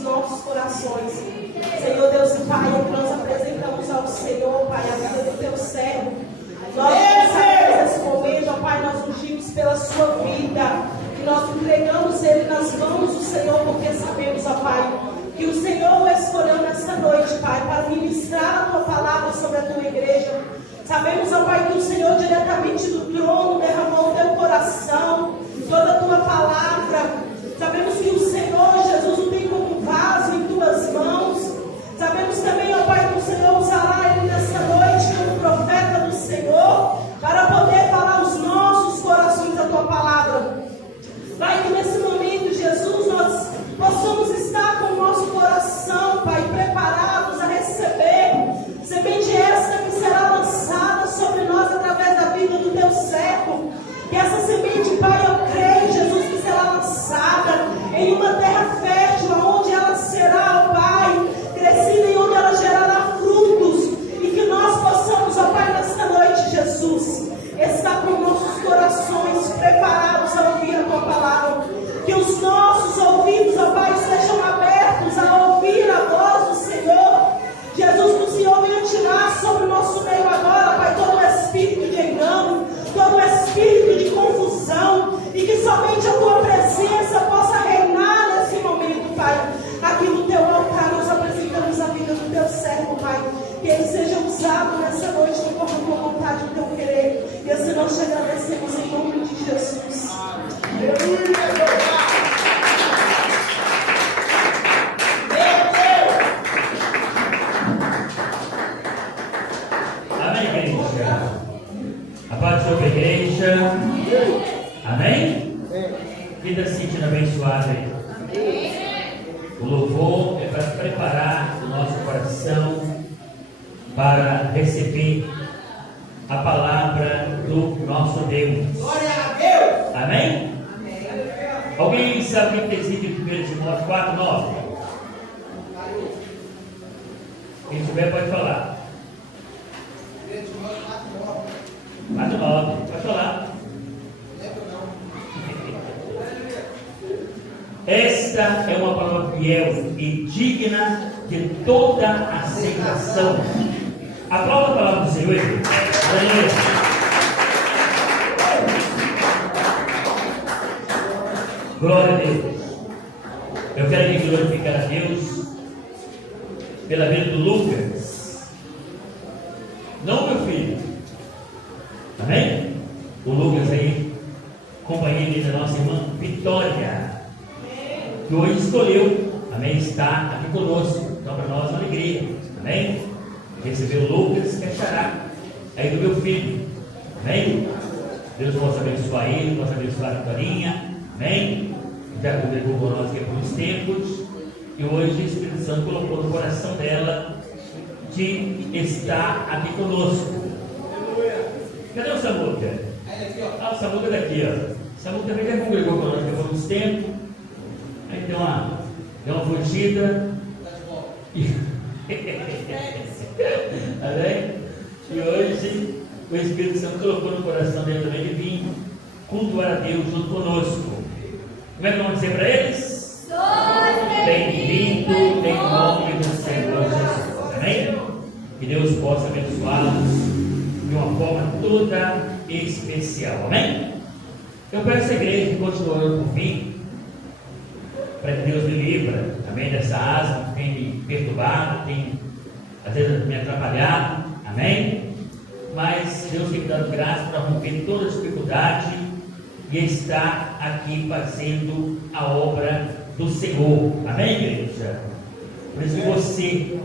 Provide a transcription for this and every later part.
dos nossos corações. Senhor Deus e Pai, é que nós apresentamos ao Senhor, Pai, a vida do teu servo. Nós sabemos nesse momento, ó Pai, nós ungimos pela sua vida, que nós entregamos ele nas mãos do Senhor, porque sabemos, ó Pai, que o Senhor o escolheu nessa noite, Pai, para ministrar a tua palavra sobre a tua igreja. Sabemos, ó Pai, que o Senhor diretamente do trono derramou o teu coração, toda a tua palavra. Sabemos que o Senhor Jesus o tem como um vaso em tuas mãos. Sabemos também, ó Pai, que o Senhor usará ele nessa noite como profeta do Senhor, para poder falar aos nossos corações a tua palavra. Pai, que nesse momento, Jesus, nós possamos estar com o nosso coração, Pai, preparados a receber semente esta que será lançada sobre nós através da vida do teu servo. Que essa semente, Pai, eu creio, Jesus, que será lançada em uma terra fértil, onde ela será, ó Pai, crescida e onde ela gerará frutos. E que nós possamos, ó Pai, nesta noite, Jesus, estar com nossos corações preparados a ouvir a tua palavra. Que os nossos ouvidos, ó Pai, sejam abertos a ouvir a voz do Senhor. Jesus, que o Senhor venha tirar sobre o nosso meio agora, Pai, todo o espírito de engano, todo o espírito de confusão, e que somente a tua presença possa reinar nesse momento, Pai. Aqui no teu altar nós apresentamos a vida do teu servo, Pai. Que ele seja usado nessa noite conforme a tua vontade e o teu querer. E assim nós te agradecemos em nome de Jesus. Aleluia! A paz sobre a igreja. Amém? Quem está se sentindo abençoado aí? O louvor é para preparar o nosso coração para receber a palavra do nosso Deus. Glória a Deus! Amém? Alguém sabe o que tem sido em 1 Timóteo 4:9? Quem souber pode falar. 4:9, pode falar. Esta é uma palavra fiel e digna de toda aceitação. Aplauda a palavra do Senhor. Aleluia. Glória a Deus. Eu quero aqui glorificar a Deus pela vida do Lucas. Não meu filho. Amém? O Lucas aí, companheiro da nossa irmã Vitória, que hoje escolheu, amém, estar aqui conosco. Então para nós é uma alegria, amém? Receber o Lucas, que achará aí do meu filho, amém? Deus possa abençoar ele, possa abençoar a Vitorinha, amém? Já congregou com nós aqui por uns tempos, e hoje o Espírito Santo colocou no coração dela de estar aqui conosco. Cadê o Samuca? Ah, o Samuca é daqui, ó. O Samuca também já congregou com nós aqui por uns tempos, aí deu uma fugida. Amém? E hoje o Espírito Santo colocou no coração dele também de vir cultuar a Deus junto conosco. Como é que vamos dizer para eles? Bem-vindo em nome do Senhor Jesus. Amém? Que Deus possa abençoá-los de uma forma toda especial. Amém? Eu peço à igreja que continue orando por mim, para que Deus me livre também dessa asma que tem me perturbado, tem às vezes me atrapalhado. Amém? Mas Deus tem me dado graça para romper toda a dificuldade e estar aqui fazendo a obra do Senhor. Amém, igreja? Por isso que você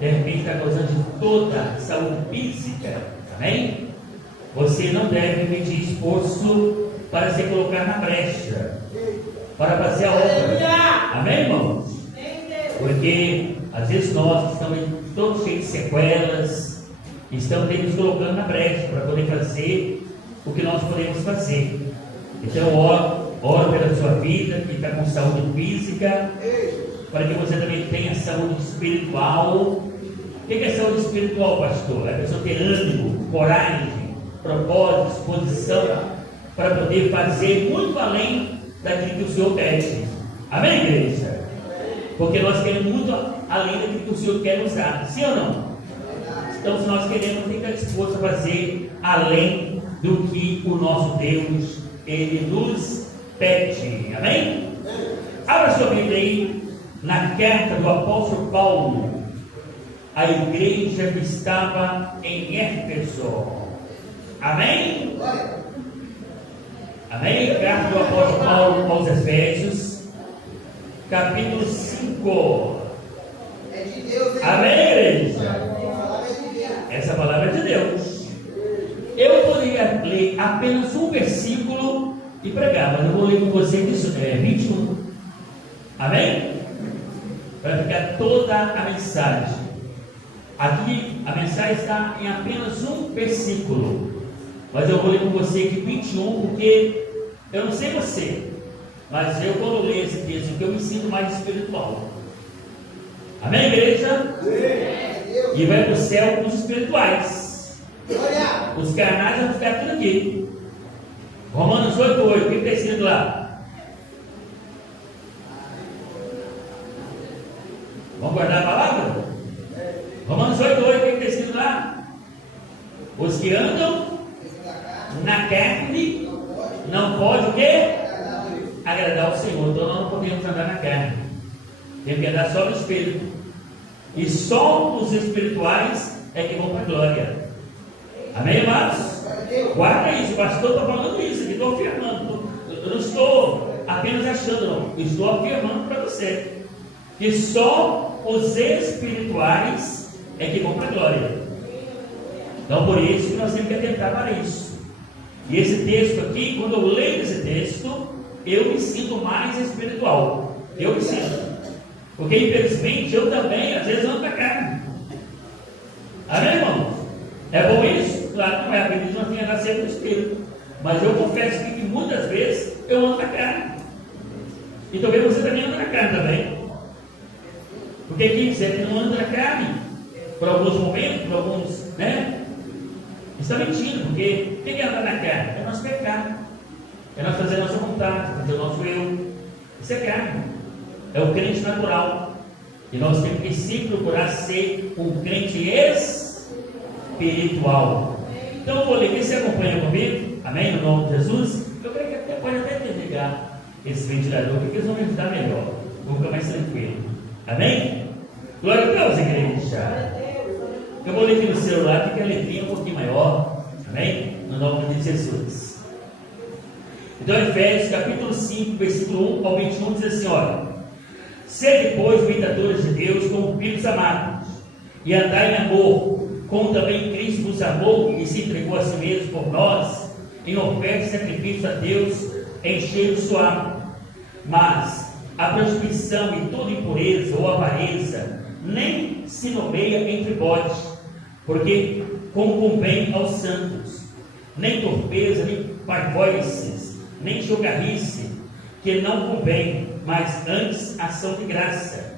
de repente está causando de toda a saúde física. Amém? Você não deve medir esforço para se colocar na brecha, para fazer a obra. Amém, irmãos? Porque às vezes nós estamos todos cheios de sequelas, estamos nos colocando na brecha para poder fazer o que nós podemos fazer. Então oro pela sua vida, que está com saúde física, para que você também tenha saúde espiritual. O que é saúde espiritual, pastor? É a pessoa ter ânimo, coragem, propósito, disposição para poder fazer muito além daquilo que o Senhor pede. Amém, igreja? Porque nós queremos muito além do que o Senhor quer nos dar. Sim ou não? Então, se nós queremos, tem que estar disposto a fazer além do que o nosso Deus, Ele nos pede. Amém? Abra sua Bíblia aí na carta do apóstolo Paulo à igreja que estava em Éfeso. Amém? Amém? Carta do apóstolo Paulo aos Efésios, capítulo 5. É de Deus, hein? Amém, igreja? Essa palavra é de Deus. Eu poderia ler apenas um versículo e pregar, mas eu vou ler com você 21. Amém? Para ficar toda a mensagem. Aqui a mensagem está em apenas um versículo, mas eu vou ler com você aqui 21, porque eu não sei você, mas eu quando leio esse texto, que eu me sinto mais espiritual. Amém, igreja? E vai para o céu com os espirituais. Os carnais vão ficar tudo aqui. Romanos 8:8, o que está escrito lá? Vamos guardar a palavra? Romanos 8:8, o que está escrito lá? Os que andam na carne não podem o quê? Agradar o Senhor. Então nós não podemos andar na carne. Temos que andar só no Espírito. E só os espirituais é que vão para a glória. Amém, amados? Guarda isso, o pastor está falando isso, aqui estou afirmando. Eu não estou apenas achando, não. Eu estou afirmando para você que só os espirituais é que vão para a glória. Então, por isso que nós temos que atentar para isso. E esse texto aqui, quando eu leio esse texto, eu me sinto mais espiritual. Eu me sinto. Porque, infelizmente, eu também, às vezes, ando na carne. Amém, irmãos? É bom isso? Claro que não é. A Bíblia não tem a nascer do Espírito. Mas eu confesso que muitas vezes eu ando na carne. E talvez você também anda na carne também. Porque quem disser que não anda na carne, por alguns momentos, por alguns, está mentindo. Porque o que é andar na carne? É nosso pecado. É nós fazer a nossa vontade, fazer o nosso eu. Isso é carne. É o crente natural. E nós temos que sim procurar ser um crente espiritual. Então eu vou ler, quem se acompanha comigo, amém? No nome de Jesus. Eu creio que até pode até desligar esse ventilador, porque eles vão me ajudar melhor. Vou ficar mais tranquilo. Amém? Glória a Deus, igreja. Eu vou ler aqui no celular, que a letrinha é um pouquinho maior. Amém? No nome de Jesus. Então, Efésios capítulo 5, versículo 1 ao 21 diz assim: olha. Sede, pois, imitadores de Deus como filhos amados, e andai em amor, como também Cristo nos amou e se entregou a si mesmo por nós, em oferta e sacrifício a Deus em cheiro suave. Mas a prostituição e toda impureza ou avareza nem se nomeia entre vós, porque como convém aos santos, nem torpeza, nem parvoices, nem chocarrice, que não convém, mas antes ação de graça.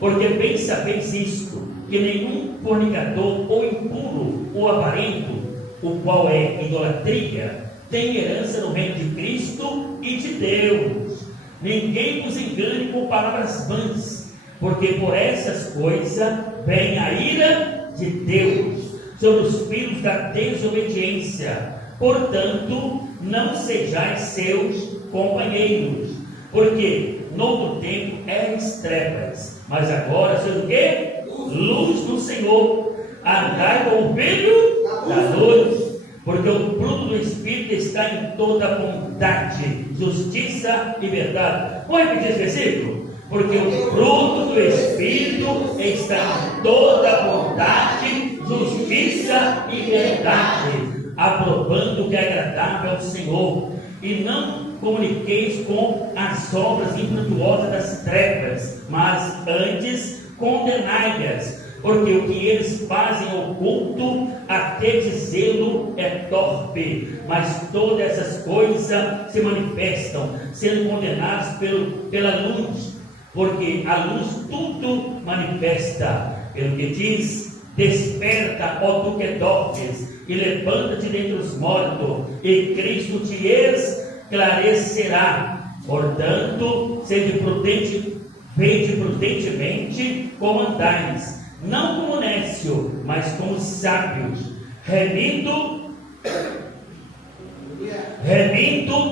Porque bem sabeis isto, que nenhum fornicador ou impuro ou avarento, o qual é idolatria, tem herança no reino de Cristo e de Deus. Ninguém vos engane com palavras vãs, porque por essas coisas vem a ira de Deus sobre os filhos da desobediência. Portanto, não sejais seus companheiros, porque no outro tempo erais trevas, mas agora sois o quê? Luz do Senhor. Andai como filho da luz, porque o fruto do Espírito está em toda bondade, justiça e verdade. Vamos repetir esse versículo? Porque o fruto do Espírito está em toda bondade, justiça e verdade, aprovando o que é agradável ao Senhor. E não comuniqueis com as obras infrutuosas das trevas, mas antes condenai-as, porque o que eles fazem oculto, até dizê-lo é torpe, mas todas essas coisas se manifestam, sendo condenadas pela luz, porque a luz tudo manifesta, pelo que diz: desperta, ó tu que dormes, e levanta-te dentre os mortos, e Cristo te esclarecerá. Portanto, sede prudente vede prudentemente como andais, não como nécio, mas como sábios, remindo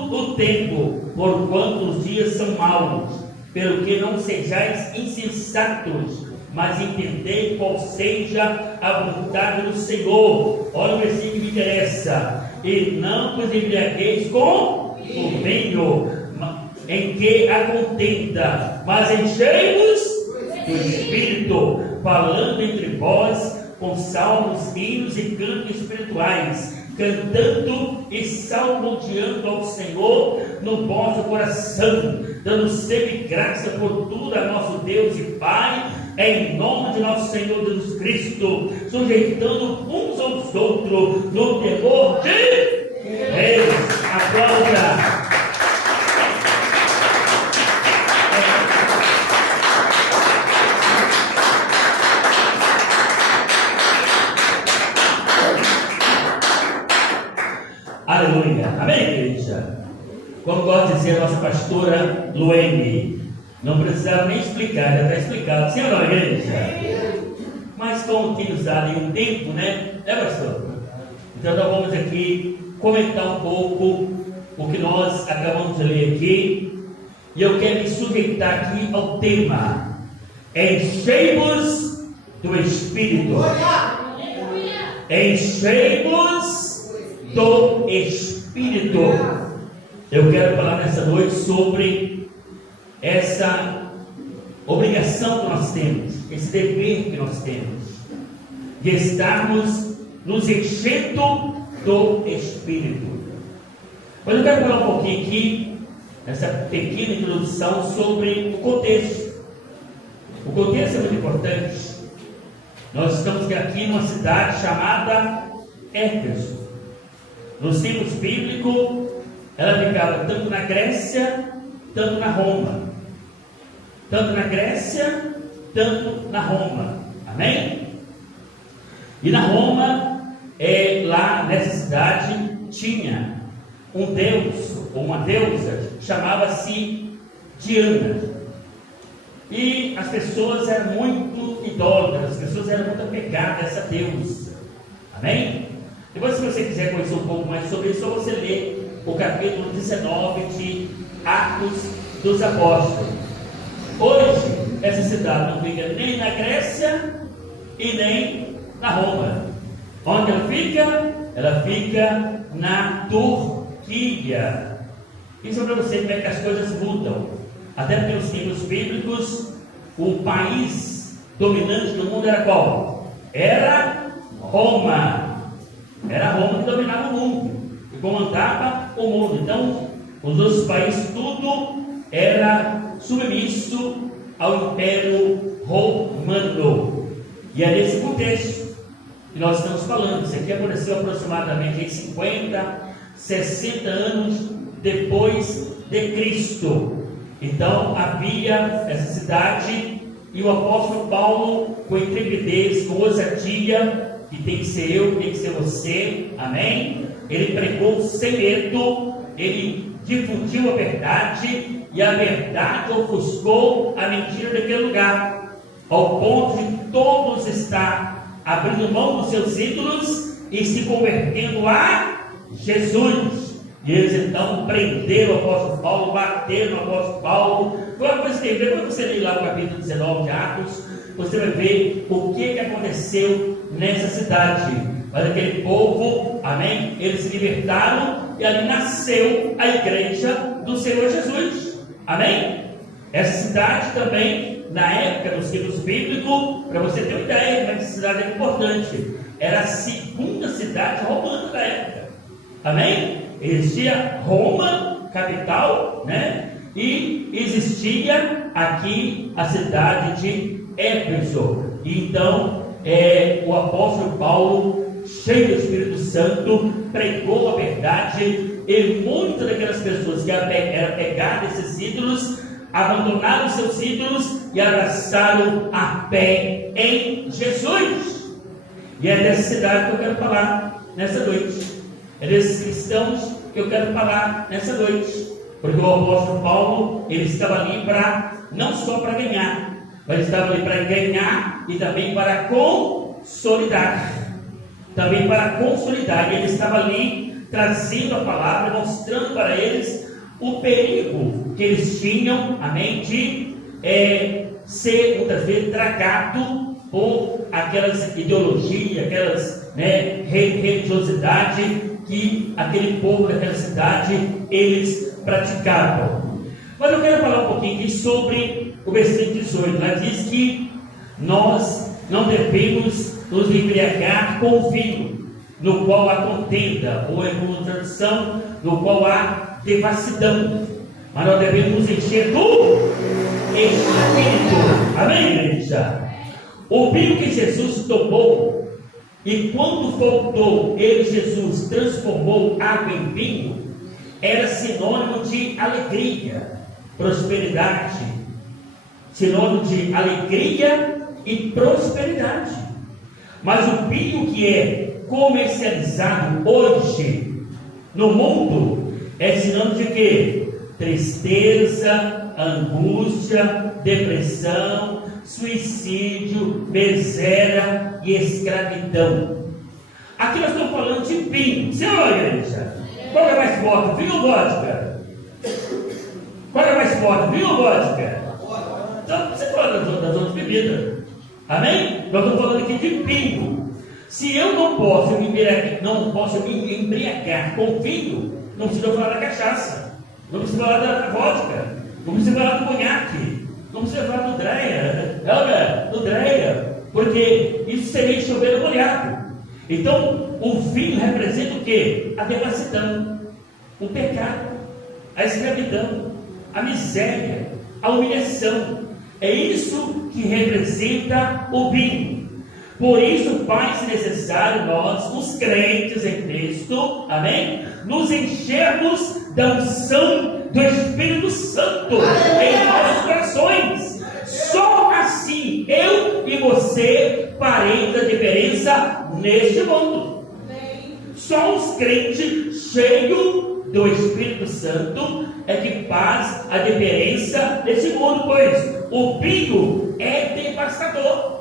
o tempo, porquanto os dias são maus, pelo que não sejais insensatos, mas entendei qual seja a vontade do Senhor. Olha o versículo que me interessa. E não vos embriagueis com o vinho, em que há contenda, mas enchei-vos do Espírito, falando entre vós com salmos, hinos e cantos espirituais, cantando e salmodiando ao Senhor no vosso coração, dando sempre graça por tudo a nosso Deus e Pai, em nome de nosso Senhor Jesus Cristo, sujeitando uns aos outros no temor de Deus. Aplauda. Aleluia. Amém, igreja? Como gosta de dizer a nossa pastora Luene, não precisava nem explicar, já está explicado. Sim ou não, igreja? Mas como tem nos dado aí um tempo, né? Pastor? Então nós vamos aqui comentar um pouco o que nós acabamos de ler aqui. E eu quero me sujeitar aqui ao tema: enchei-vos do Espírito. Enchei-vos do Espírito. Eu quero falar nessa noite sobre essa obrigação que nós temos, esse dever que nós temos, de estarmos nos enchendo do Espírito. Mas eu quero falar um pouquinho aqui, nessa pequena introdução, sobre o contexto. O contexto é muito importante. Nós estamos aqui numa cidade chamada Éfeso. Nos tempos bíblicos, ela ficava tanto na Grécia, tanto na Roma. Tanto na Grécia, tanto na Roma. Amém? E na Roma, lá nessa cidade, tinha um deus, ou uma deusa, chamava-se Diana. E as pessoas eram muito idólatras, as pessoas eram muito apegadas a essa deusa. Amém? Depois, se você quiser conhecer um pouco mais sobre isso, é só você ler o capítulo 19 de Atos dos Apóstolos. Hoje, essa cidade não fica nem na Grécia e nem na Roma. Onde ela fica? Ela fica na Turquia. Isso é para você ver que as coisas mudam. Até porque nos tempos bíblicos, o país dominante do mundo era qual? Era Roma. Era Roma que dominava o mundo e comandava o mundo. Então, os outros países, tudo era submisso ao Império Romano. E é nesse contexto que nós estamos falando. Isso aqui aconteceu aproximadamente em 50, 60 anos depois de Cristo. Então, havia essa cidade e o apóstolo Paulo, com intrepidez, com ousadia, que tem que ser eu, tem que ser você, amém? Ele pregou sem medo, ele difundiu a verdade, e a verdade ofuscou a mentira daquele lugar, ao ponto de todos estar abrindo mão dos seus ídolos e se convertendo a Jesus. E eles então prenderam o apóstolo Paulo, bateram o apóstolo Paulo. Foi uma coisa terrível. Quando você ler lá o capítulo 19 de Atos, você vai ver o que aconteceu nessa cidade. Mas aquele povo, amém, eles se libertaram e ali nasceu a igreja do Senhor Jesus, amém? Essa cidade também, na época dos tempos bíblicos, para você ter uma ideia como essa cidade é importante, era a segunda cidade romana da época, amém? Existia Roma, capital, né? E existia aqui a cidade de Éfeso. Então, o apóstolo Paulo, cheio do Espírito Santo, pregou a verdade, e muitas daquelas pessoas que eram pegadas a esses ídolos, abandonaram seus ídolos e abraçaram a fé em Jesus. E é dessa cidade que eu quero falar nessa noite. É desses cristãos que eu quero falar nessa noite. Porque o apóstolo Paulo, ele estava ali não só para ganhar, mas estava ali para ganhar e também para consolidar. Também para consolidar. Ele estava ali trazendo a palavra, mostrando para eles o perigo que eles tinham, amém, de ser muitas vezes tragado por aquelas ideologias, aquelas religiosidade que aquele povo daquela cidade eles praticavam. Mas eu quero falar um pouquinho aqui sobre o versículo 18. Lá diz que nós não devemos nos embriagar com vinho, no qual há contenda, ou em uma tradução, no qual há devassidão, mas nós devemos nos encher do Espírito. Amém, igreja? O vinho que Jesus tomou, e quando voltou, ele, Jesus, transformou água em vinho, era sinônimo de alegria, prosperidade, sinônimo de alegria e prosperidade. Mas o vinho que é comercializado hoje no mundo é sinônimo de quê? Tristeza, angústia, depressão, suicídio, miséria e escravidão. Aqui nós estamos falando de vinho. Senhor, igreja, qual é mais forte, vinho ou vodka? Qual é mais forte, vinho ou vodka? Então, você fala das outras bebidas. Amém? Nós estamos falando aqui de vinho. Se eu não posso me embriagar com vinho, não precisa falar da cachaça, não precisa falar da vodka, não precisa falar do conhaque, não precisa falar do dreia, porque isso seria chover no molhado. Então, o vinho representa o quê? A devassidão, o pecado, a escravidão, a miséria, a humilhação. É isso que representa o vinho. Por isso faz necessário nós, os crentes em Cristo, amém, nos enchermos da unção do Espírito Santo em nossos corações. Só assim eu e você faremos a diferença neste mundo. Só os crentes cheios do Espírito Santo é que faz a diferença nesse mundo, pois o vinho é devastador.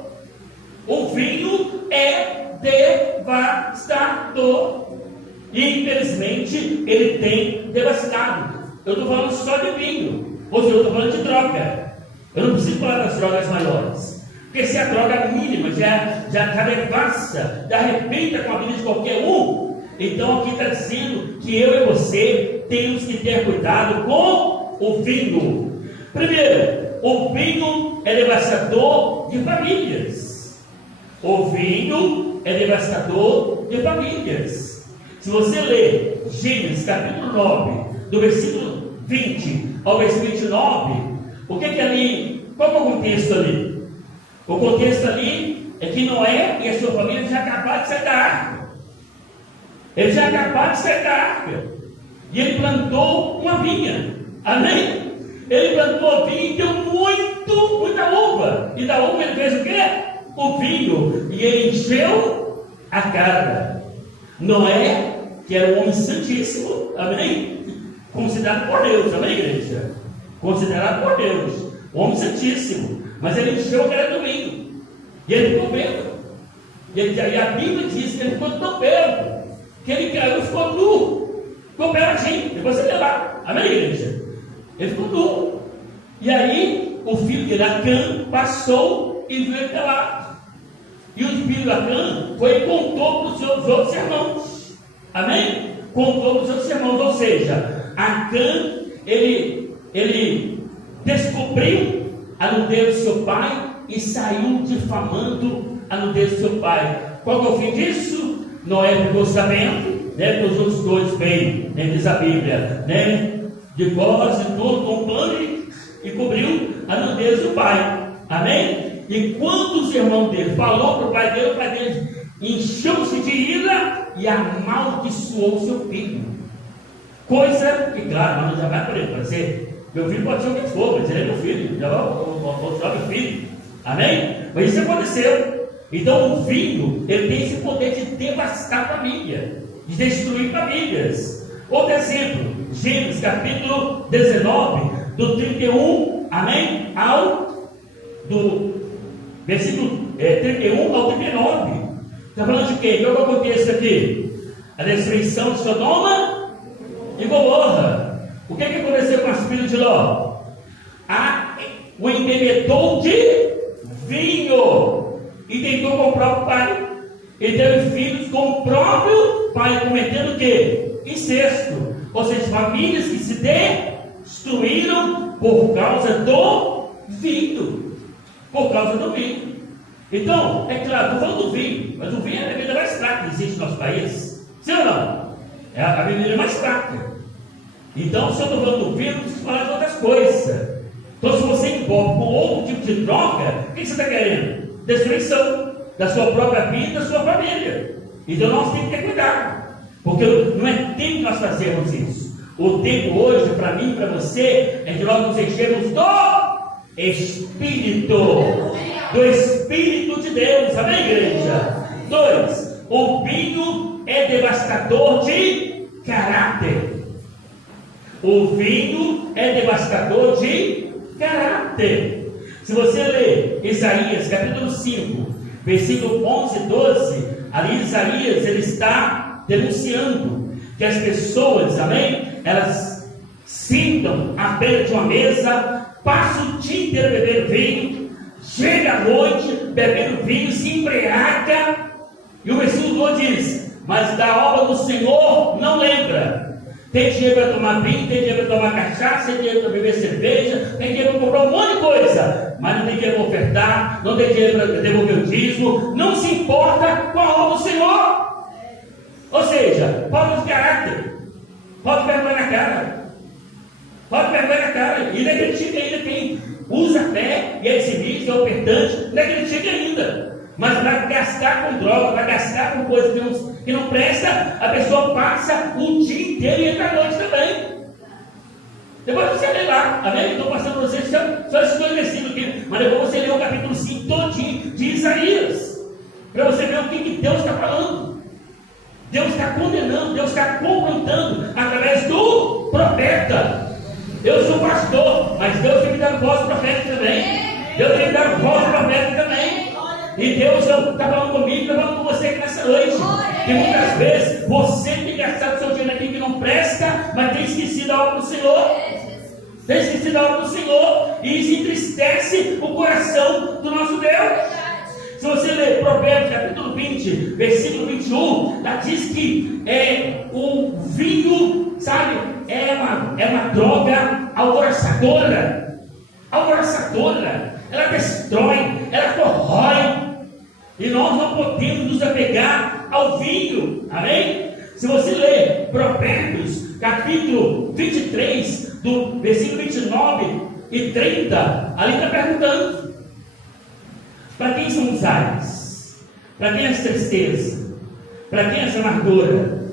O vinho é devastador. E infelizmente ele tem devastado. Eu estou falando só de vinho, ou seja, eu estou falando de droga. Eu não preciso falar das drogas maiores, porque se a droga mínima já devasta, já arrebenta com a vida de qualquer um, então aqui está dizendo que eu e você temos que ter cuidado com o vinho. Primeiro, o vinho é devastador de famílias. O vinho é devastador de famílias. Se você ler Gênesis capítulo 9, do versículo 20 ao versículo 29, o que ali, qual é o contexto ali? O contexto ali é que Noé e a sua família já acabaram de sair da arca. Eles já acabaram de sair da arca. E ele plantou uma vinha. Amém? Ele plantou a vinha e deu muita uva. E da uva ele fez o quê? O vinho. E ele encheu a casa. Noé, que era um homem santíssimo, amém? Considerado por Deus, amém, igreja? Considerado por Deus, homem santíssimo. Mas ele encheu a cara do vinho. E ele ficou bêbado. E a Bíblia diz que ele ficou tão bêbado que ele caiu e ficou nu. Ficou peladinho. Depois você lê lá. Amém, igreja? Ele ficou nu. E aí, o filho dele, Acã, passou e viu ele pelado. E o filho de Acã foi e contou para os seus outros irmãos. Amém? Contou para os seus irmãos. Ou seja, Acã, ele descobriu a nudez do seu pai e saiu difamando a nudez do seu pai. Qual que é o fim disso? Noé ficou sabendo, né? Que os outros dois veio, né? Diz a Bíblia, né? De costas e tudo, com um pano e cobriu a nudez do pai. Amém? E quando os irmãos dele falou para o pai dele encheu-se de ira e amaldiçoou seu filho. Coisa que, claro, mas não já vai por ele parecer. Meu filho pode ser o que for, mas ele é meu filho, já vou meu filho. Amém? Mas isso aconteceu. Então o vinho, ele tem esse poder de devastar a família, de destruir famílias. Outro exemplo, Gênesis capítulo 19, do 31, amém? Do versículo 31 ao 39. Está falando de quê? Qual é o contexto aqui? A destruição de Sodoma e Gomorra. O que aconteceu com as filhas de Ló? O embebedou de vinho e deitou com o próprio pai. E teve filhos com o próprio pai, cometendo o quê? Incesto. Ou seja, famílias que se destruíram por causa do vinho. Por causa do vinho. Então, é claro, estou falando do vinho, mas o vinho é a bebida mais fraca que existe no nosso país. Sim ou não? É a bebida mais fraca. Então, se eu estou falando do vinho, eu preciso falar de outras coisas. Então, se você envolve com outro tipo de droga, o que você está querendo? Destruição da sua própria vida e da sua família. Então, nós temos que ter cuidado. Porque não é tempo que nós fazemos isso. O tempo hoje, para mim e para você, é que nós nos enchemos do Espírito. Do Espírito de Deus. Amém, igreja? 2. O vinho é devastador de caráter. O vinho é devastador de caráter. Se você ler Isaías capítulo 5, versículo 11 e 12, ali Isaías ele está denunciando que as pessoas, amém, elas sentam à beira de uma mesa, passam o dia inteiro bebendo vinho, chega à noite bebendo vinho, se embriaga, e o versículo 12 diz: mas da obra do Senhor não lembra. Tem dinheiro para tomar vinho, tem dinheiro para tomar cachaça, tem dinheiro para beber cerveja, tem dinheiro para comprar um monte de coisa, mas não tem dinheiro para ofertar, não tem dinheiro para devolver o dízimo, não se importa com a obra do Senhor. Ou seja, falta de caráter, falta vergonha na cara, falta vergonha na cara. E não é critica ainda quem usa fé e é eximista, é ofertante, não é critica ainda. Mas para gastar com droga, para gastar com coisas que não presta, a pessoa passa o dia inteiro e entra à noite também. Depois você lê lá, amém? Estou passando para vocês só esses dois versículos aqui, mas depois você lê o capítulo 5 todinho de Isaías, para você ver o que Deus está falando. Deus está condenando, Deus está confrontando através do profeta. Eu sou pastor, mas Deus tem me dado voz profética também. Deus tem me dado voz profética também. E Deus está falando comigo, está falando com você aqui nessa noite. E muitas vezes você tem gastado seu dinheiro aqui que não presta, mas tem esquecido a obra do Senhor. Tem esquecido a obra do Senhor. E isso entristece o coração do nosso Deus. Se você ler Provérbios capítulo 20, versículo 21, lá diz que o vinho, sabe, é uma droga alvoroçadora. Alvoroçadora. Ela destrói, ela corrói. E nós não podemos nos apegar ao vinho. Amém? Se você ler Provérbios capítulo 23, do versículo 29 e 30, ali está perguntando: para quem são os ares? Para quem as tristezas? Para quem essa amargura?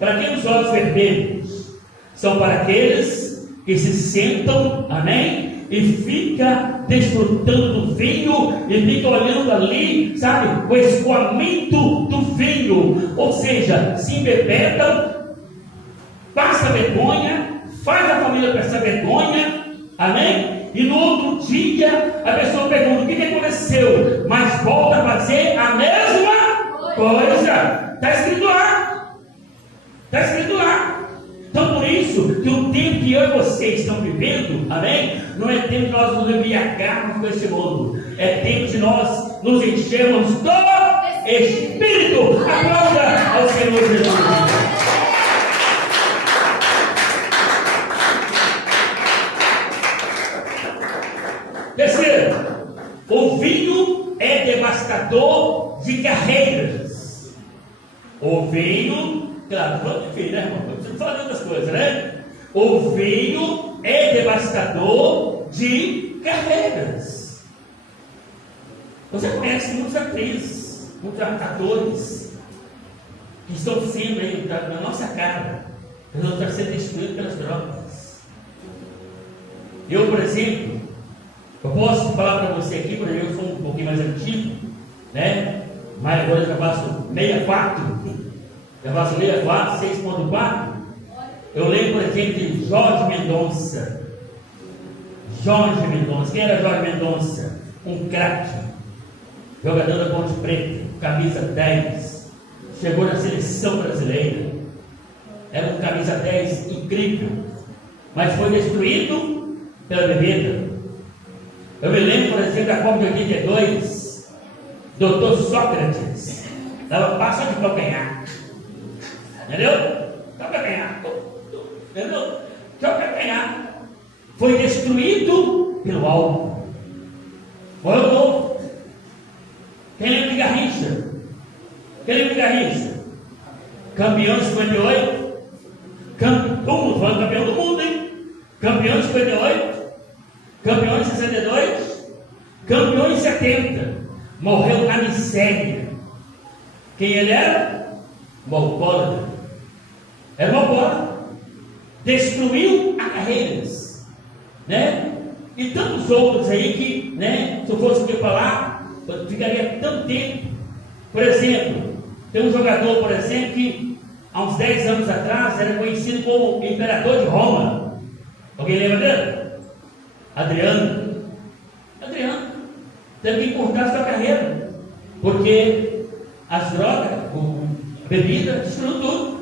Para quem os olhos vermelhos? São para aqueles que se sentam, amém? E fica desfrutando do vinho, e fica olhando ali, sabe, o escoamento do vinho, ou seja, se embebedam, passa vergonha, faz a família passar vergonha, amém? E no outro dia a pessoa pergunta: o que aconteceu? Mas volta a fazer a mesma coisa. Está escrito lá. Está escrito lá. Então por isso que o tempo que eu e você estão vivendo, amém? Não é tempo de nós nos embriagarmos com esse mundo. É tempo de nós nos enchermos do Espírito. Aplauda ao Senhor Jesus. Terceiro, o vinho é devastador de carreiras. O vinho, claro, falando de vinho, né, irmão? Não fala de outras coisas, né? O vinho é devastador de carreiras. Você conhece muitas atrizes, muitos atores que estão sendo aí na nossa cara, eles estão sendo destruídos pelas drogas. Eu, por exemplo, eu posso falar para você aqui, porque eu sou um pouquinho mais antigo, né? Mas agora eu já faço 64, já faço 64, 6.4. Eu lembro, por exemplo, de Jorge Mendonça. Jorge Mendonça. Quem era Jorge Mendonça? Um craque. Jogador da Ponte Preta, camisa 10. Chegou na seleção brasileira. Era um camisa 10 incrível. Mas foi destruído pela bebida. Eu me lembro, por exemplo, da Copa de 82. Doutor Sócrates dava passo de calcanhar. Entendeu? Calcanhar. Entendeu? Calcanhar. Foi destruído pelo álcool. Olha o novo. Quem lembra de Garrincha? Quem lembra de Garrincha? Campeão de 58. Campeão do mundo, hein? Campeão de 58. Campeão em 62. Campeão em 70. Morreu na miséria. Quem ele era? Um alcoólatra. Era um alcoólatra. Destruiu a carreiras, né? E tantos outros aí que, né, se eu fosse aqui falar, eu ficaria tanto tempo. Por exemplo, tem um jogador, por exemplo, que há uns 10 anos atrás era conhecido como Imperador de Roma. Alguém lembra dele? Adriano. Teve que encurtar sua carreira, porque as drogas, a bebida, destruiu tudo.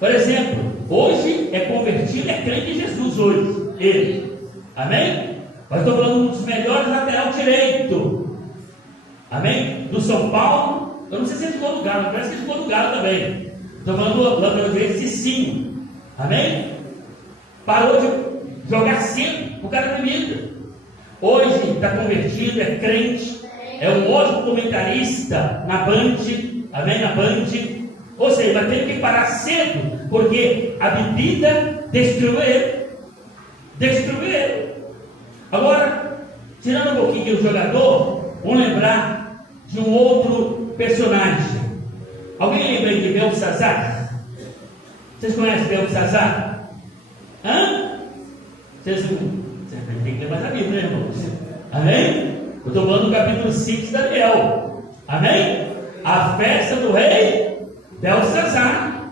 Por exemplo, hoje é convertido, é crente em Jesus hoje, ele. Amém? Mas estou falando de um dos melhores lateral direito. Amém? Do São Paulo. Eu não sei se ele ficou no Galo, parece que ele ficou no Galo também. Estou falando do lateral direito, Cicinho. Amém? Parou de jogar cedo por causa da bebida. Hoje está convertido, é crente, é um ótimo comentarista na Band, amém? Na Band. Ou seja, vai ter que parar cedo, porque a bebida destruiu ele. Agora, tirando um pouquinho do jogador, vamos lembrar de um outro personagem. Alguém lembra de Belsazar? Vocês conhecem Belsazar? Hã? Vocês tem que ler mais a Bíblia, né, irmãos? Amém? Eu estou falando do capítulo 5 de Daniel. Amém? A festa do rei Belsazar.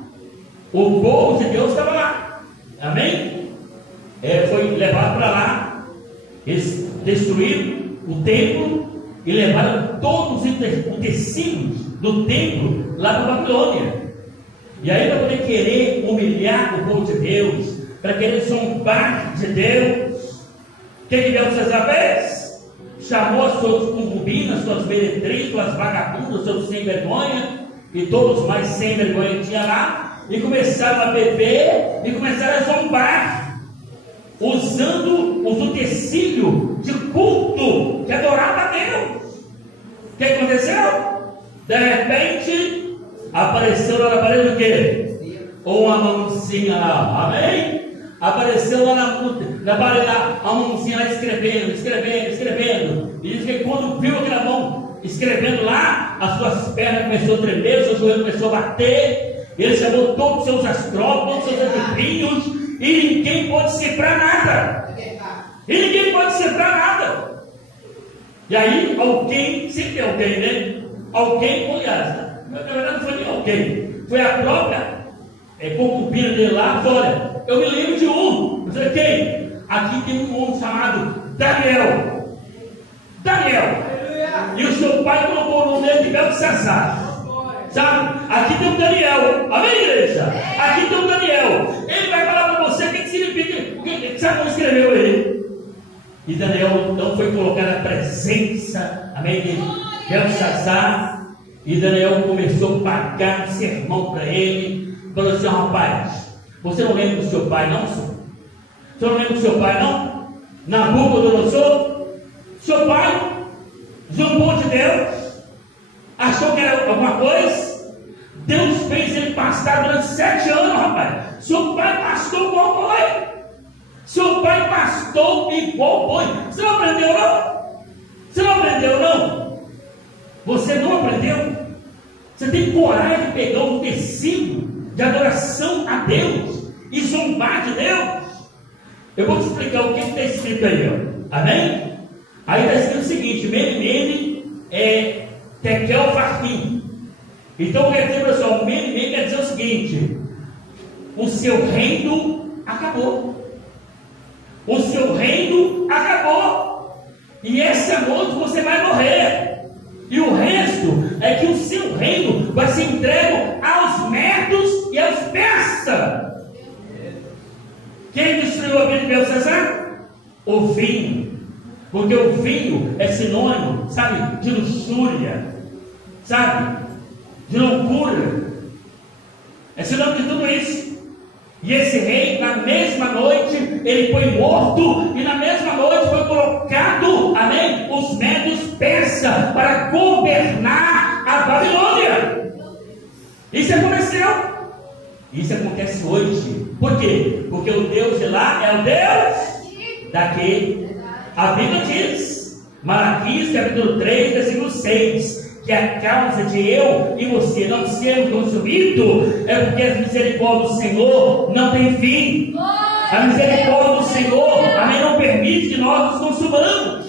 O povo de Deus estava lá. Amém? Foi levado para lá. Eles destruíram o templo e levaram todos os utensílios do templo lá para a Babilônia. E aí, para poder querer humilhar o povo de Deus, para querer zombar de Deus, o que Belsazar fez? Chamou as suas concubinas, suas meretrizes, suas vagabundas, seus sem vergonha e todos mais sem vergonha que tinha lá, e começaram a beber e começaram a zombar, usando os utensílios de culto que adorava a Deus. O que aconteceu? De repente apareceu lá na parede o quê? Uma mãozinha lá, amém? Apareceu lá na parede, a mãozinha lá escrevendo. E diz que quando viu aquela mão escrevendo lá, as suas pernas começaram a tremer, seu joelho começou a bater. Ele chamou todos os seus astrónomos, todos os seus adivinhos, e ninguém pode sembrar nada. E aí alguém, sempre alguém, né? Alguém, aliás, na verdade não foi nem alguém, foi a própria concubina dele lá. Olha, eu me lembro de um. Eu falei, quem? Aqui tem um homem chamado Daniel. E o seu pai colocou o nome dele de Belsazar. Sabe? Aqui tem um Daniel. Amém, igreja? Aqui tem um Daniel. Ele vai falar para você o que significa. Sabe como escreveu ele? E Daniel então foi colocado na presença, amém, de Belsazar. E Daniel começou a pagar um sermão para ele. Falou assim: rapaz, você não lembra do seu pai, não, senhor? Você não lembra do seu pai, não? Nabucodonosor? Seu pai zombou de Deus, achou que era alguma coisa. Deus fez ele pastar durante 7 anos, rapaz. Seu pai pastou igual boi. Seu pai pastou igual boi. Você não aprendeu, não? Você não aprendeu? Você tem coragem de pegar um tecido de adoração a Deus e zombar de Deus? Eu vou te explicar o que está escrito aí, ó. Amém? Aí está escrito o seguinte: Mene é Tekel Farfim. Então quer dizer, pessoal, Mene quer dizer o seguinte: o seu reino acabou. O seu reino acabou. E essa noite você vai morrer. E o resto é que o seu reino vai ser entregue aos medos e aos persas. Quem destruiu a vida de Belsazar? O vinho. Porque o vinho é sinônimo, sabe, de luxúria, sabe, de loucura. É sinônimo de tudo isso. E esse rei, na mesma noite, ele foi morto, e na mesma noite foi colocado, amém, os medos persas para governar a Babilônia. Isso aconteceu. Isso acontece hoje. Por quê? Porque o Deus de lá é o Deus daqui. A Bíblia diz, Malaquias capítulo 3, versículo 6, que a causa de eu e você não sermos consumidos é porque as misericórdias do Senhor não têm fim. A misericórdia do Senhor, amém, não permite que nós nos consumamos.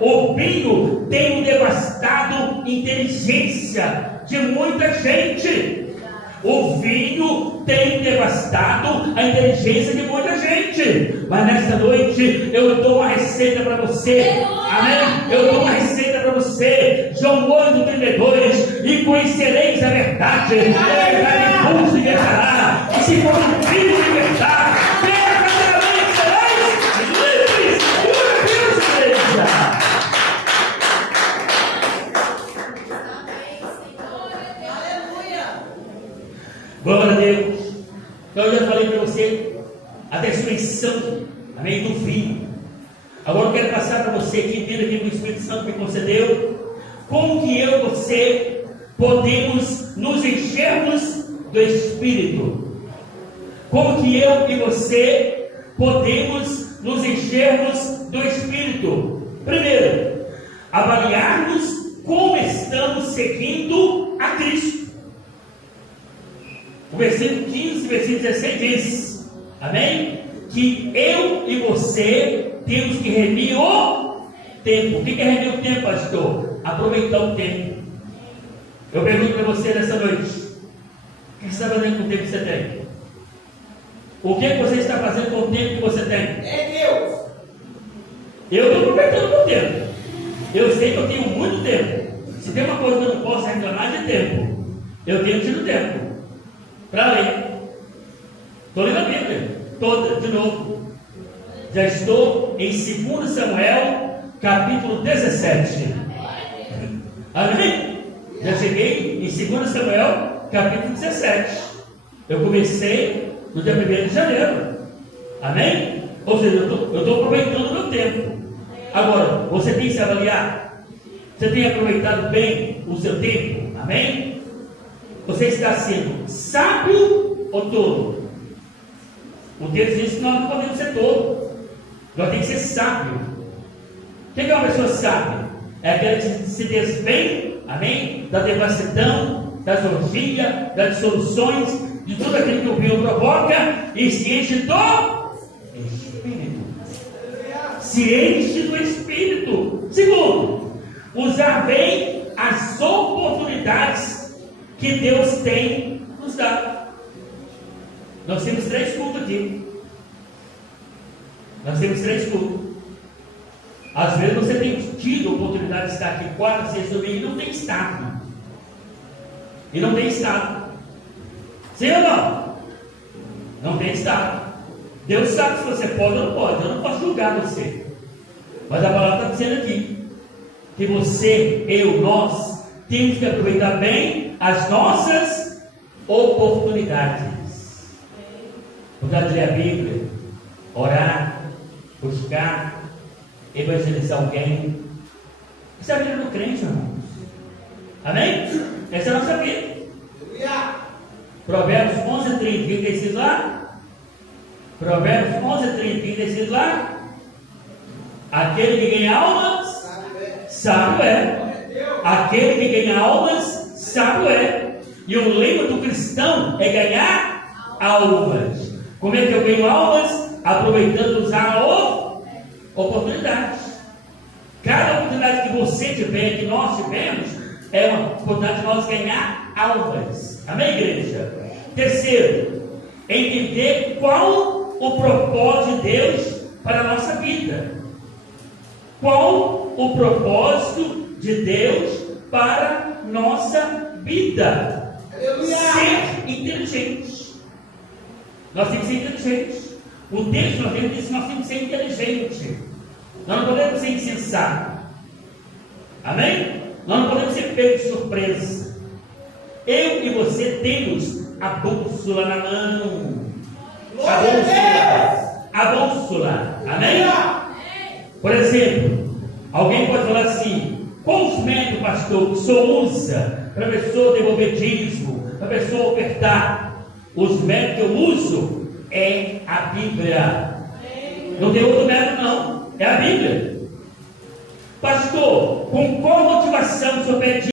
O vinho tem devastado inteligência de muita gente. O vinho tem devastado a inteligência de muita gente. Mas nesta noite eu dou uma receita para você. Amém? Eu dou uma receita para você. João 8:32. E conhecereis a verdade. E a verdade vos libertará. E se for um filho libertar, verdadeiramente sereis livres. Glória a Deus, igreja. Glória a Deus. Então eu já falei para você a destruição, amém, do vinho. Agora eu quero passar para você que vindo aqui do Espírito Santo me concedeu, como que eu e você podemos nos enchermos do Espírito. Como que eu e você podemos nos enchermos do Espírito. Primeiro, avaliarmos como estamos seguindo a Cristo. O versículo 15, versículo 16 diz, amém? Que eu e você temos que remir o tempo. O que é remir o tempo, pastor? Aproveitar o tempo. Eu pergunto para você nessa noite, o que você está fazendo com o tempo que você tem? O que você está fazendo com o tempo que você tem? É Deus. Eu estou aproveitando o meu tempo. Eu sei que eu tenho muito tempo. Se tem uma coisa que eu não posso reclamar de tempo, eu tenho tido tempo para ler. Estou lendo a Bíblia toda, de novo. Já estou em 2 Samuel, capítulo 17. Amém? Já cheguei em 2 Samuel, capítulo 17. Eu comecei no dia 1º de janeiro. Amém? Ou seja, eu estou aproveitando o meu tempo. Agora, você tem que se avaliar. Você tem aproveitado bem o seu tempo? Amém? Você está sendo sábio ou tolo? O texto diz que nós não podemos ser tolo. Nós temos que ser sábio. O que é uma pessoa sábia? É aquela que se desvém, amém? Da devassidão, das orgias, das dissoluções, de tudo aquilo que o vinho provoca, e se enche do Espírito. Se enche do Espírito. Segundo, usar bem as oportunidades que Deus tem nos dado. Nós temos 3 cultos aqui. Nós temos 3 cultos. Às vezes você tem tido a oportunidade de estar aqui 4, 6 domingos e não tem estado. E não tem estado. Sim ou não? Não tem estado. Deus sabe se você pode ou não pode. Eu não posso julgar você. Mas a palavra está dizendo aqui que você, eu, nós temos que aproveitar bem as nossas oportunidades. Portanto, ler a Bíblia, orar, buscar, evangelizar alguém. Isso é a vida do crente, irmãos. Amém? Essa é a nossa vida. Provérbios 11:30, quem decide lá? Provérbios 11:30, quem decide lá? Aquele que ganha almas, sábio é. Aquele que ganha almas, sábio é. E o lema do cristão é ganhar almas. Como é que eu ganho almas? Aproveitando usar a oportunidade. Cada oportunidade que você tiver, que nós tivemos, é uma oportunidade de nós ganhar almas. Amém, igreja? Terceiro, entender qual o propósito de Deus para a nossa vida. Qual o propósito de Deus para a nossa vida? Ser inteligente. Nós temos que ser inteligentes. O texto nós temos diz que nós temos que ser inteligentes. Nós não podemos ser insensatos. Amém? Nós não podemos ser pegos de surpresa. Eu e você temos a bússola na mão. A bússola. Amém? Por exemplo, alguém pode falar assim: qual os métodos, pastor, que o senhor usa para a pessoa devolver dízimo, para a pessoa ofertar? Os métodos que eu uso é a Bíblia. Não tem outro método, não. É a Bíblia. Pastor, com qual motivação o senhor pede